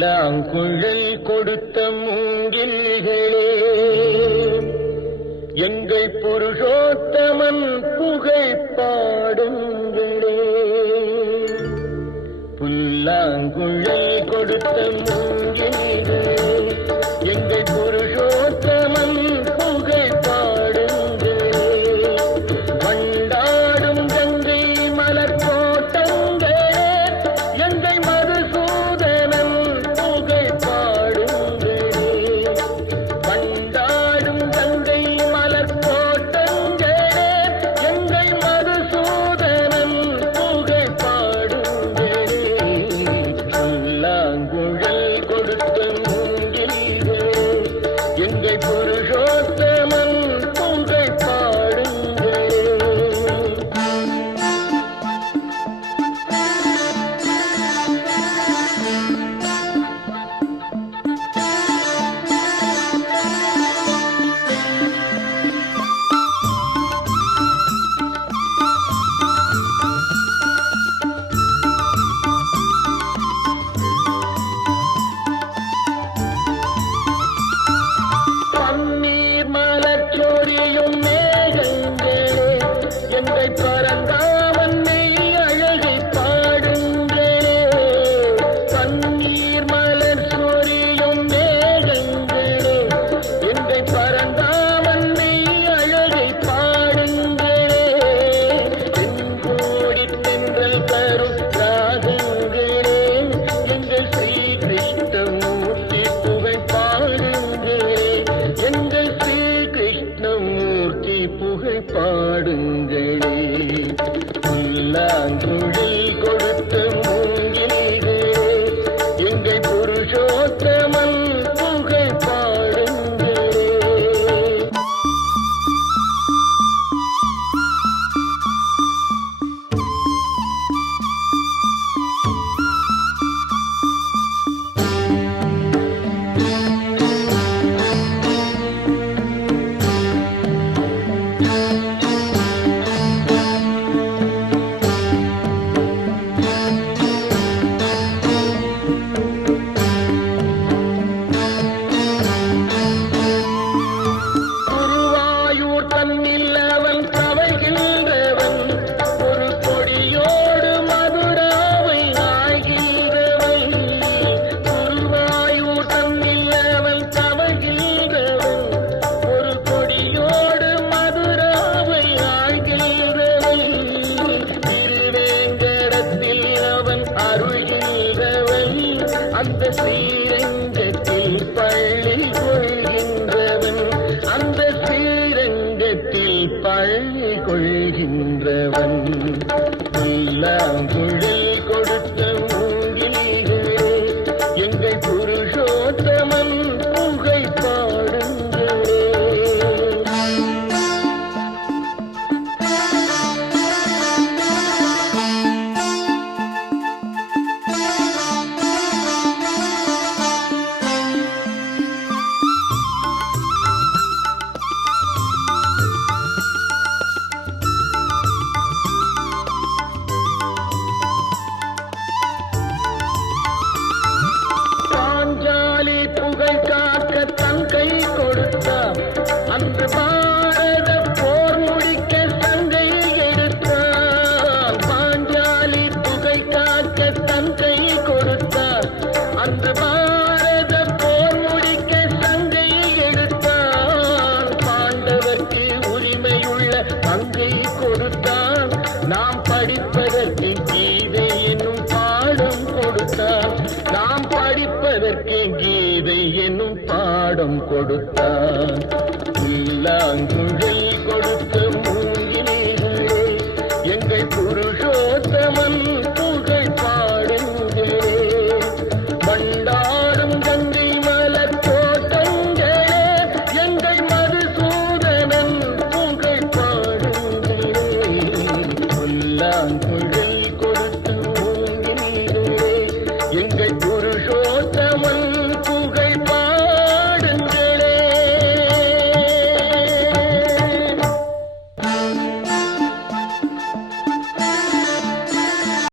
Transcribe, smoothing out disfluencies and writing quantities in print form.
புல்லாங்குழல் கொடுத்த மூங்கில்களே, எங்கள் புருஷோத்தமன் புகழ் பாடுங்களே. புல்லாங்குழல் கொடுத்த மூங்கில்களே, எங்கள் புருஷோத்தமன் புகழ் பாடுங்களே. வண்டாடும் கங்கை மலர் கோட்டங்களே, எங்கள் மதுசூதனன் புகழ் பாடுங்களே. வண்டாடும் கங்கை மலர் கோட்டங்களே, எங்கள் மதுசூதனன் புகழ் பாடுங்களே. புல்லாங்குழல் கொடுத்த மூங்கில்களே, எங்கள் புருஷோத்தமன் புகழ் பாடுங்களே. பன்னீர் மலர் சொரியும் மேகங்களே, எங்கள் பரந்தாமன் மெய் அழகை பாடுங்களே. பன்னீர் மலர் சொரியும் மேகங்களே, எங்கள் பரந்தாமன் மெய் அழகை பாடுங்களே. தென்கோடி தென்றல் தரும் ராகங்களே, எங்கள் ஸ்ரீ கிருஷ்ணமூர்த்தி புகழ் பாடுங்களே. எங்கள் ஸ்ரீ கிருஷ்ணமூர்த்தி புகழ் பாடுங்களே. புல்லாங்குழல் கொடுத்த மூங்கில்களே, எங்கள் புருஷோத்தமன் புகழ் பாடுங்களே. குருவாயூர் தன்னில் அவன் தவழ்கின்றவன், ஒரு கொடியோடு மதுராவை ஆழ்கின்றவன். குருவாயூர் தன்னில் அவன் தவழ்கின்றவன், ஒரு கொடியோடு மதுராவை ஆழ்கின்றவன். திருவேங்கடத்தில் அவன் அருள்கின்றவன், அந்த ஸ்ரீரங்கத்தில் பள்ளி கொள்கின்றவன். அந்த ஸ்ரீரங்கத்தில் பள்ளி கொள்கின்றவன். புல்லாங்குழல் கொடுத்த மூங்கில்களே, எங்கள் புருஷோத்தமன் புகழ் பாடுங்களே. பாஞ்சாலி புகழ் காக்க தன் கை கொடுத்தான், அன்று பாரத போர் முடிக்க சங்கை எடுத்தான். பாஞ்சாலி புகழ் காக்க தன் கை கொடுத்தான், அன்று பாரத போர் முடிக்க சங்கை எடுத்தான். பாண்டவர்க்கு உரிமையுள்ள பங்கை கொடுத்தான், நாம் படிப்பதற்கு கீதை என்னும் பாடம் கொடுத்தான். நாம் படிப்பதற்கு கீதை என்னும் பாடம் கொடுத்தான். புல்லாங்குழல்